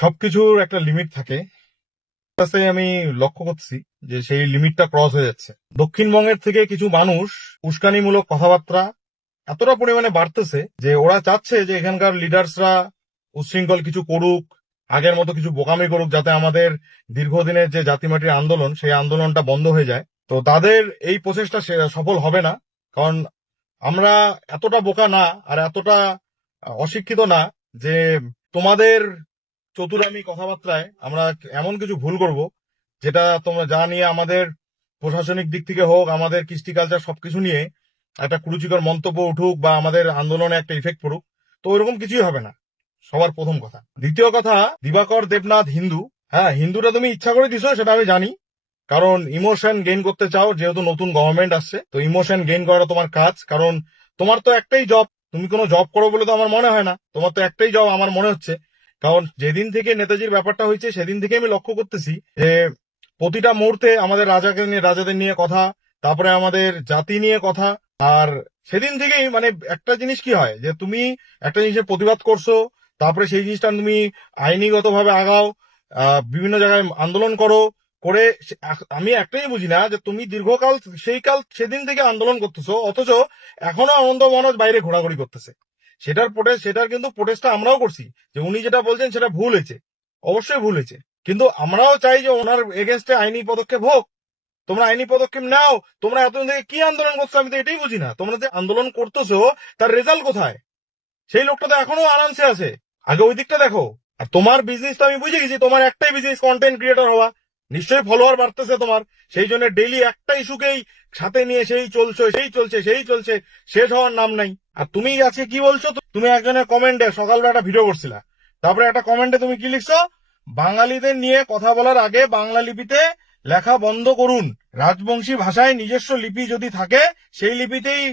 সবকিছুর একটা লিমিট থাকে। আমি লক্ষ্য করছি যে সেই লিমিটটা ক্রস হয়ে যাচ্ছে। দক্ষিণবঙ্গের থেকে কিছু মানুষ উস্কানিমূলক কথাবার্তা এতটা পরিমাণে বাড়তেছে যে ওরা চাচ্ছে যে এখানকার লিডার্সরা উচ্ছৃঙ্খল কিছু করুক, আগের মতো কিছু বোকামি করুক, যাতে আমাদের দীর্ঘদিনের যে জাতিমাটির আন্দোলন সেই আন্দোলনটা বন্ধ হয়ে যায়। তো তাদের এই প্রচেষ্টা সফল হবে না, কারণ আমরা এতটা বোকা না আর এতটা অশিক্ষিত না যে তোমাদের চতুরামি কথাবার্তায় আমরা এমন কিছু ভুল করব যেটা তোমরা যা নিয়ে আমাদের প্রশাসনিক দিক থেকে হোক, আমাদের কৃষ্টি কালচার সবকিছু নিয়ে একটা কুরুচিকর মন্তব্য উঠুক বা আমাদের আন্দোলনে একটা ইফেক্ট পড়ুক। তো ওইরকম কিছুই হবে না, সবার প্রথম কথা। দ্বিতীয় কথা, দিবাকর দেবনাথ হিন্দু। হ্যাঁ, হিন্দুটা তুমি ইচ্ছা করে দিছো সেটা আমি জানি, কারণ ইমোশন গেইন করতে চাও, যেহেতু নতুন গভর্নমেন্ট আসছে, তো ইমোশন গেইন করাটা তোমার কাজ। কারণ তোমার তো একটাই জব, তুমি কোনো জব করো বলে তো আমার মনে হয় না, তোমার তো একটাই জব আমার মনে হচ্ছে। কারণ যেদিন থেকে নেতাজির ব্যাপারটা হয়েছে সেদিন থেকে আমি লক্ষ্য করতেছি যে প্রতিটা মুহূর্তে আমাদের রাজাদের নিয়ে কথা, তারপরে আমাদের জাতি নিয়ে কথা। আর সেদিন থেকেই মানে একটা জিনিস কি হয় যে তুমি একটা জিনিসের প্রতিবাদ করছো, তারপরে সেই জিনিসটা তুমি আইনিগত ভাবে আগাও, বিভিন্ন জায়গায় আন্দোলন করো, করে আমি একটাই বুঝি না যে তুমি দীর্ঘকাল সেদিন থেকে আন্দোলন করতেছো, অথচ এখনো আনন্দ মনোজ বাইরে ঘোরাঘুরি করতেছে। সেটার কিন্তু প্রোটেস্টটা আমরাও করছি, যে উনি যেটা বলছেন সেটা ভুল হয়েছে, অবশ্যই ভুল হয়েছে, কিন্তু আমরাও চাই যে ওনার এগেনস্টে আইনি পদক্ষেপ হোক। তোমরা আইনি পদক্ষেপ নাও। তোমরা এতদিন থেকে কি আন্দোলন করছো আমি তো এটাই বুঝি না। তোমরা যে আন্দোলন করতেছো তার রেজাল্ট কোথায়? সেই লোকটা তো এখনো আরামসে আছে। আগে ওই দিকটা দেখো। আর তোমার বিজনেস তো আমি বুঝে গেছি, তোমার একটাই বিজনেস কন্টেন্ট ক্রিয়েটর হওয়া। নিশ্চয়ই ফলোয়ার বাড়তেছে তোমার, সেই জন্য ডেইলি একটা ইস্যুকেই সাথে নিয়ে সেই চলছে, শেষ হওয়ার নাম নাই। আর তুমি আজকে কি বলছো? তুমি একজনের কমেন্টে সকালবেলা একটা ভিডিও করছিলা, তারপরে একটা কমেন্টে তুমি কি লিখছো? বাঙালিদের নিয়ে কথা বলার আগে বাংলা লিপিতে লেখা বন্ধ করুন, রাজবংশী ভাষায় নিজস্ব লিপি যদি থাকে সেই লিপিতেই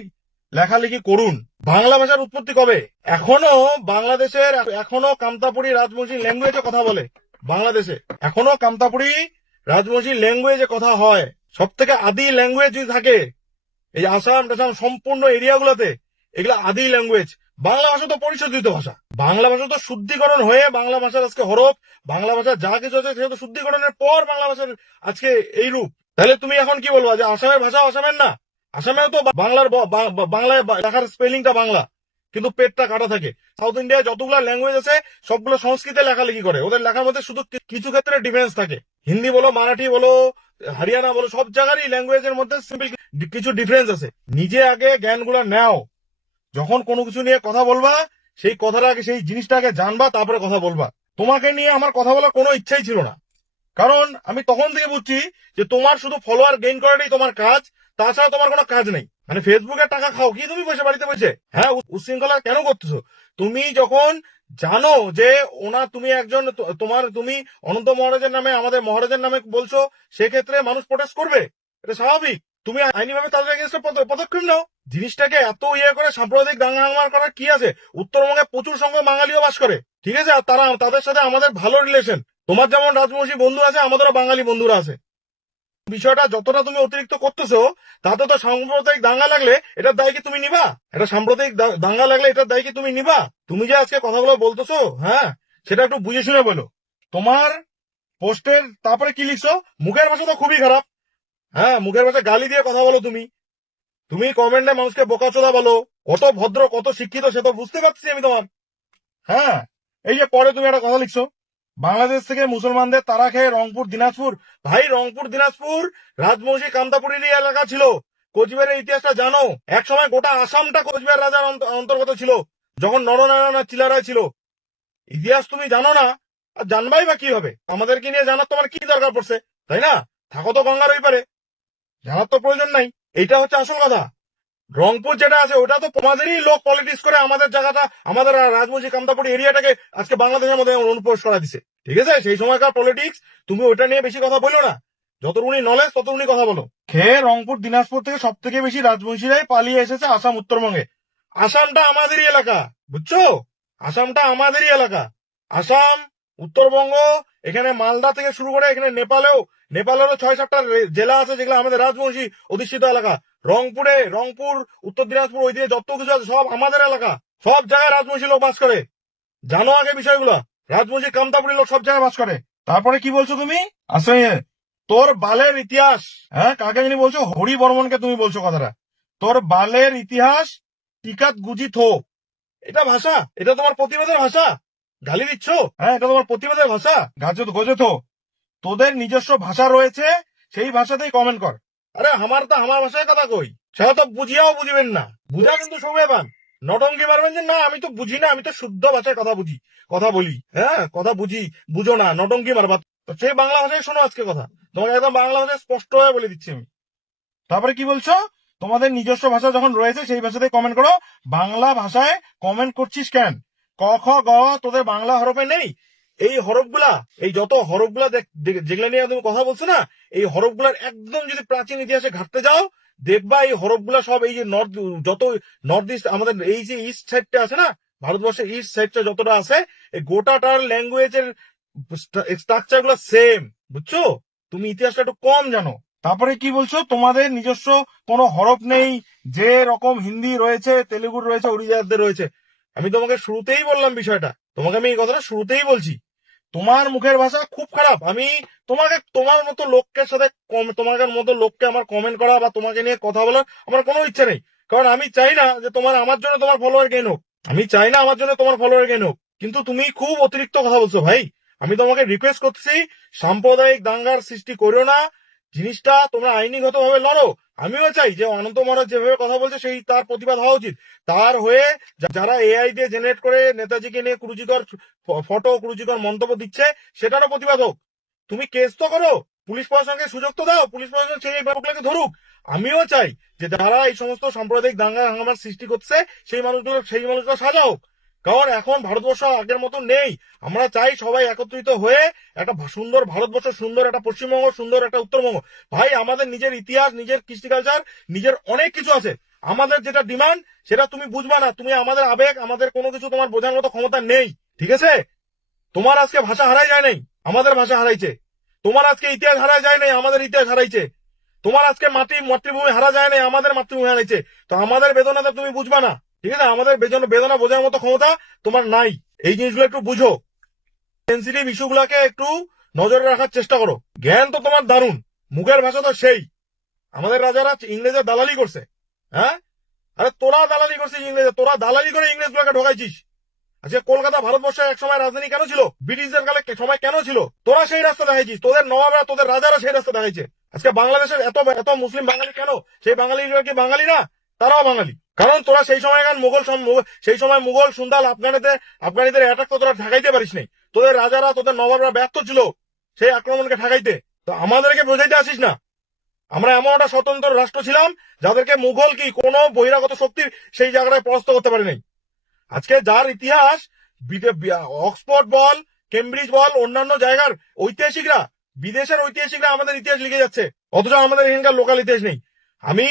লেখালেখি করুন। বাংলা ভাষার উৎপত্তি কবে? এখনো বাংলাদেশের এখনো কামতাপুরী রাজবংশী ল্যাঙ্গুয়েজে কথা বলে। বাংলাদেশে এখনো কামতাপুরী রাজবংশী ল্যাঙ্গুয়েজে কথা হয়। সব থেকে আদি ল্যাঙ্গুয়েজ যদি থাকে এই আসাম টাসাম সম্পূর্ণ এরিয়াগুলোতে, এগুলো আদি ল্যাঙ্গুয়েজ। বাংলা ভাষা তো পরিশোধিত ভাষা, বাংলা ভাষা তো শুদ্ধিকরণ হয়ে বাংলা ভাষার আজকে হরফ, বাংলা ভাষা যা কিছু আছে সেটা তো শুদ্ধিকরণের পর বাংলা ভাষার আজকে এই রূপ। তাহলে তুমি এখন কি বলবা যে আসামের ভাষা আসামের না? আসামেও তো বাংলায় লেখার স্পেলিংটা বাংলা, কিন্তু পেটটা কাটা থাকে। সাউথ ইন্ডিয়ায় যতগুলো ল্যাঙ্গুয়েজ আছে সবগুলো সংস্কৃতে লেখালেখি করে, ওদের লেখার মধ্যে শুধু কিছু ক্ষেত্রে ডিফারেন্স থাকে। হিন্দি বলো, মারাঠি বলো, হরিয়ানা বলো, সব জায়গারই ল্যাঙ্গুয়েজের মধ্যে সিম্পল কিছু ডিফারেন্স আছে। নিজে আগে জ্ঞানগুলো নাও, যখন কোনো কিছু নিয়ে কথা বলবা সেই কথাটা আগে, সেই জিনিসটা আগে জানবা, তারপরে কথা বলবা। তোমাকে নিয়ে আমার কথা বলার কোনো ইচ্ছাই ছিল না, কারণ আমি তখন থেকে বুঝছি যে তোমার শুধু ফলোয়ার গেইন করাটাই তোমার কাজ, তাছাড়া তোমার কোনো কাজ নেই। মানে ফেসবুকে টাকা খাও কি তুমি বসে বাড়িতে বসে? হ্যাঁ, উচ্ছৃঙ্খলা কেন করতেছো? তুমি যখন জানো যে তুমি একজন তুমি অনন্ত মহারাজের নামে, আমাদের মহারাজের নামে বলছো, সেক্ষেত্রে মানুষ প্রোটেস্ট করবে, এটা স্বাভাবিক। তুমি আইনিভাবে তাদের এগেইনস্টে পদক্ষেপ নাও। জিনিসটাকে এত করে সাম্প্রদায়িক দাঙ্গা হাঙ্গামা করার কি আছে? উত্তরবঙ্গে প্রচুর সংখ্যক বাঙালিও বাস করে, ঠিক আছে, আর তাদের সাথে আমাদের ভালো রিলেশন। তোমার যেমন রাজবংশী বন্ধু আছে, আমাদেরও বাঙালি বন্ধুরা আছে। বিষয়টা যতটা তুমি অতিরিক্ত করতেছো, তাতে তো সাম্প্রদায়িক দাঙ্গা লাগলে এটার দায় কি তুমি নিবা? এটা সাম্প্রদায়িক দাঙ্গা লাগলে এটার দায় কি তুমি নিবা? তুমি যে আজকে কথাগুলো বলতেছো, হ্যাঁ, সেটা একটু বুঝে শুনে বলো। তোমার পোস্টের তারপরে কি লিখছো? মুখের ভাষা তো খুবই খারাপ। হ্যাঁ, মুখের ভাষা গালি দিয়ে কথা বলো তুমি। তুমি কমেন্টে মানুষকে বোকাচোদা বলো। কত ভদ্র কত শিক্ষিত সে তো বুঝতে পারছি আমি তোমার। হ্যাঁ, এই যে পরে তুমি একটা কথা লিখছো, বাংলাদেশ থেকে মুসলমানদের তারা খেয়ে রংপুর দিনাজপুর। ভাই, রংপুর দিনাজপুর রাজবংশী কামতাপুরীর এলাকা ছিল। কোচবিহারের ইতিহাসটা জানো? এক সময় গোটা আসামটা কোচবিহার রাজার অন্তর্গত ছিল, যখন নরনারায়ণ আর চিলারায় ছিল। ইতিহাস তুমি জানো না? আর জানবাই বা কি হবে? আমাদেরকে নিয়ে জানার তোমার কি দরকার পড়ছে, তাই না? থাকো তো গঙ্গার ওই পারে, জানার তো প্রয়োজন নাই। এইটা হচ্ছে আসল কথা। রংপুর যেটা আছে ওটা তো তোমাদেরই লোক পলিটিক্স করে আমাদের জায়গাটা, আমাদের রাজবংশী কামতাপুর এরিয়াটাকে আজকে বাংলাদেশের মধ্যে অনুপ্রবেশ করা দিছে, ঠিক আছে? সেই সময়কার পলিটিক্স, তুমি ওইটা নিয়ে বেশি কথা বলো না। যতটুকুনি নলেজ ততটুকুনি কথা বলো। খেয়ে রংপুর দিনাজপুর থেকে সব থেকে বেশি রাজবংশীরাই পালিয়ে এসেছে আসাম উত্তরবঙ্গে। আসামটা আমাদেরই এলাকা, বুঝছো? আসামটা আমাদেরই এলাকা। আসাম, উত্তরবঙ্গ, এখানে মালদা থেকে শুরু করে এখানে নেপালেরও 6-7টা জেলা আছে যেগুলো আমাদের রাজবংশী অধিষ্ঠিত এলাকা। রংপুর, উত্তর দিনাজপুর, ওই দিকে যত কিছু আছে সব আমাদের এলাকা। সব জায়গায় রাজবংশী লোক বাস করে। জানো আগে বিষয়গুলো। রাজবংশী কামতাপুরি লোক সব জায়গায় বাস করে। তারপরে কি বলছো তুমি? আসলে তোর বালের ইতিহাস, হ্যাঁ কাকে জানি বলছো, হরি বর্মনকে তুমি বলছো কথাটা। তোর বালের ইতিহাস টিকাত গুজি থো। এটা ভাষা? এটা তোমার প্রতিবাদের ভাষা? গালি দিচ্ছ? হ্যাঁ, এটা তোমার প্রতিবাদের ভাষা? গাজত গজে থো। তোদের নিজস্ব ভাষা রয়েছে, সেই ভাষাতেই কমেন্ট কর। আরে আমার ভাষায় কথা কই, সেটা তো বুঝিয়াও বুঝিবেন না। বুঝা কিন্তু সময় পান, নটঙ্কি মারবেন যে না আমি তো বুঝি না, আমি তো শুদ্ধ ভাষায় কথা বুঝি, কথা বলি, হ্যাঁ কথা বুঝি, বুঝো না, নটঙ্কি মারবা। তো সেই বাংলা ভাষায় শোনো আজকে কথা, তোমাকে একদম বাংলা ভাষায় স্পষ্ট হয়ে বলে দিচ্ছি আমি। তারপরে কি বলছো? তোমাদের নিজস্ব ভাষা যখন রয়েছে সেই ভাষাতেই কমেন্ট করো। বাংলা ভাষায় কমেন্ট করছিস কেন? ক খ গ তোদের বাংলা হরফে নেই? এই হরফগুলা, এই যত হরফগুলা যেগুলা নিয়ে তুমি কথা বলছো না, এই হরফগুলার একদম যদি প্রাচীন ইতিহাসে ঘাটতে যাও, দেখবা এই হরফগুলা সব এই যে যত নর্থ ইস্ট, আমাদের এই যে ইস্ট সাইডটা আছে না, ভারতবর্ষের ইস্ট সাইডটা যতটা আছে, এই গোটাটার ল্যাঙ্গুয়েজের স্ট্রাকচার গুলা সেম। বুঝছো? তুমি ইতিহাসটা একটু কম জানো। তারপরে কি বলছো? তোমাদের নিজস্ব কোনো হরফ নেই, যে রকম হিন্দি রয়েছে, তেলেগুর রয়েছে, ওড়িয়াদের রয়েছে। আমি তোমাকে শুরুতেই বললাম বিষয়টা, তোমাকে আমি এই কথাটা শুরুতেই বলছি, তোমার মুখের ভাষা খুব খারাপ। আমি তোমাকে, তোমার মতো লোকের সাথে তোমার মতো লোককে আমার কমেন্ট করা বা তোমাকে নিয়ে কথা বলার আমার কোনো ইচ্ছে নেই। কারণ আমি চাই না যে আমার জন্য তোমার ফলোয়ার গেইন হোক, আমি চাই না আমার জন্য তোমার ফলোয়ার গেইন হোক। কিন্তু তুমি খুব অতিরিক্ত কথা বলছো ভাই। আমি তোমাকে রিকোয়েস্ট করতেছি, সাম্প্রদায়িক দাঙ্গার সৃষ্টি করো না। জিনিসটা তোমরা আইনিগত ভাবে লড়ো। আমিও চাই যে অনন্ত মহারাজ যেভাবে কথা বলছে সেই তার প্রতিবাদ হওয়া উচিত। তার হয়ে যারা এআই দিয়ে জেনারেট করে নেতাজিকে নিয়ে কুরুচিকর ফটো, কুরুচিকর মন্তব্য দিচ্ছে, সেটারও প্রতিবাদ হোক। তুমি কেস তো করো, পুলিশ প্রশাসনকে সুযোগ তো দাও, পুলিশ প্রশাসন সেই ব্যাপারগুলোকে ধরুক। আমিও চাই যে যারা এই সমস্ত সাম্প্রদায়িক দাঙ্গা হাঙ্গামার সৃষ্টি করছে সেই মানুষগুলো সাজা হোক। কারণ এখন ভারতবর্ষ আগের মতো নেই। আমরা চাই সবাই একত্রিত হয়ে একটা সুন্দর ভারতবর্ষ, সুন্দর একটা পশ্চিমবঙ্গ, সুন্দর একটা উত্তরবঙ্গ। ভাই আমাদের নিজের ইতিহাস, নিজের কৃষ্টি কালচার, নিজের অনেক কিছু আছে। আমাদের যেটা ডিমান্ড সেটা তুমি বুঝবা না, তুমি আমাদের আবেগ, আমাদের কোনো কিছু তোমার বোঝার মতো ক্ষমতা নেই। ঠিক আছে? তোমার আজকে ভাষা হারাই যায় নাই, আমাদের ভাষা হারাইছে। তোমার আজকে ইতিহাস হারাই যায় নাই, আমাদের ইতিহাস হারাইছে। তোমার আজকে মাতৃভূমি হারা যায় নাই, আমাদের মাতৃভূমি হারাইছে। তো আমাদের বেদনাটা তুমি বুঝবা না। ঠিক আছে? আমাদের বেদনা বোঝার মতো ক্ষমতা তোমার নাই। এই জিনিসগুলো একটু বুঝো। সেন্সিটিভ ইস্যুগুলোকে একটু নজরে রাখার চেষ্টা করো। জ্ঞান তো তোমার দারুণ, মুখের ভাষা তো সেই। আমাদের রাজারা ইংরেজের দালালি করছে, হ্যাঁ? আরে তোরা দালালি করছিস ইংরেজ, তোরা দালালি করে ইংরেজ গুলোকে ঢোকাইছিস। আচ্ছা কলকাতা ভারতবর্ষের এক সময় রাজধানী কেন ছিল? ব্রিটিশদের কালে সময় কেন ছিল? তোরা সেই রাস্তা দেখাইছিস, তোদের নবাবরা, তোদের রাজারা সেই রাস্তা দেখাইছে। আজকে বাংলাদেশের এত এত মুসলিম বাঙালি কেন? সেই বাঙালিরা কি বাঙালি না? তারাও বাঙালি। কারণ তোরা সেই সময় সেই সময় মুঘল, সুন্দাল, আফগানিদের অ্যাটাক তো তোরা ঠেকাইতে পারিস নাই। তোদের রাজারা, তোদের নবাবরা ব্যর্থ ছিল সেই আক্রমণকে ঠেকাইতে। তো আমাদেরকে বোঝাইতে আসিস না। আমরা এমন একটা স্বতন্ত্র রাষ্ট্র ছিলাম যাদেরকে মুঘল কি কোনো বহিরাগত শক্তির সেই জায়গাটায় পরাস্ত করতে পারে নাই। আজকে যার ইতিহাস অক্সফোর্ড বল, কেমব্রিজ বল, অন্যান্য জায়গার ঐতিহাসিকরা, বিদেশের ঐতিহাসিকরা আমাদের ইতিহাস লিখে যাচ্ছে, অথচ আমাদের এখানকার লোকাল ইতিহাস নেই। আমি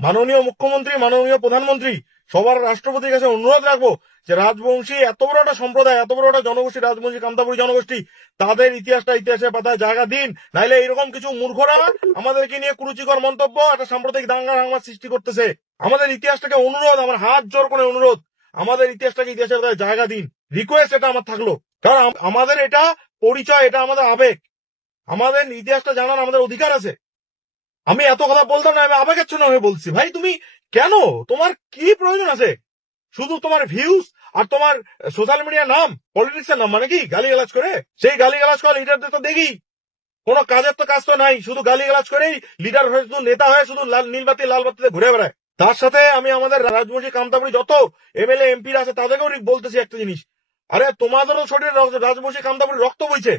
মাননীয় মুখ্যমন্ত্রী, মাননীয় প্রধানমন্ত্রী, সবার রাষ্ট্রপতির কাছে অনুরোধ রাখবো যে রাজবংশী এত বড় একটা সম্প্রদায়, এত বড় একটা জনগোষ্ঠী, রাজবংশী কামতাপুরী জনগোষ্ঠী, তাদের ইতিহাসের পাতায় জায়গা দিন। নাইলে এরকম কিছু মূর্খরা আমাদেরকে নিয়ে কুরুচিকর মন্তব্য, একটা সাম্প্রদায়িক দাঙ্গা হাঙ্গামা সৃষ্টি করতেছে। আমাদের ইতিহাসটাকে অনুরোধ, আমার হাত জোর করে অনুরোধ, আমাদের ইতিহাসটাকে ইতিহাসের পাতায় জায়গা দিন। রিকোয়েস্ট এটা আমার থাকলো। কারণ আমাদের এটা পরিচয়, এটা আমাদের আবেগ। আমাদের ইতিহাসটা জানার আমাদের অধিকার আছে। আমি এত কথা বলতাম না, আমি আবেগেচ্ছন্ন হয়ে বলছি। ভাই তুমি কেন, তোমার কি প্রয়োজন আছে? শুধু তোমার ভিউজ আর তোমার সোশ্যাল মিডিয়ার নাম, পলিটিক্স এর নাম, মানে কি গালিগালাজ করে? সেই গালিগালাজ করা লিডারদের তো দেখি কোনো কাজের তো কাজ তো নাই, শুধু গালিগালাজ করেই লিডার হয়ে, শুধু নেতা হয়ে শুধু নীলবাতি লাল বাতিতে ঘুরে বেড়ায়। তার সাথে আমি আমাদের রাজবংশী কামতাপুরি যত এমএলএ এমপি আছে তাদেরকেও বলতেছি একটা জিনিস, আরে তোমাদেরও শরীরে রাজবংশী কামতাপুরি রক্ত বইছে।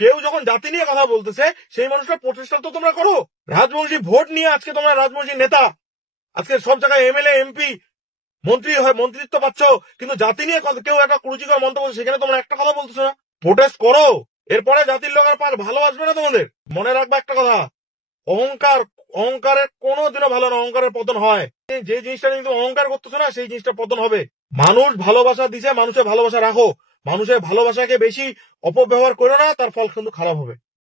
কেউ যখন জাতি নিয়ে কথা বলতেছে সেই মানুষটা প্রচেষ্টা তো তোমরা করো। রাজবংশী ভোট নিয়ে আজকে তোমরা রাজবংশী নেতা, আজকে সব জায়গায় এমএলএ এমপি মন্ত্রী হয়, মন্ত্রিত্ব পাচ্ছ, কিন্তু জাতি নিয়ে কেউ একটা কুরুচিকর মন্তব্য, সেখানে তোমরা একটা কথা বলতেছো না। প্রোটেস্ট করো, এরপরে জাতির লোকের পার ভালো আসবে না তোমাদের। মনে রাখবা একটা কথা, অহংকার, অহংকারের কোনোদিনও ভালো না, অহংকারের পতন হয়। যে জিনিসটা কিন্তু অহংকার করতেছো না সেই জিনিসটা পতন হবে। মানুষ ভালোবাসা দিছে, মানুষের ভালোবাসা রাখো। মানুষের ভালোবাসাকে বেশি অপব্যবহার করো না, তার ফল কিন্তু খারাপ হবে।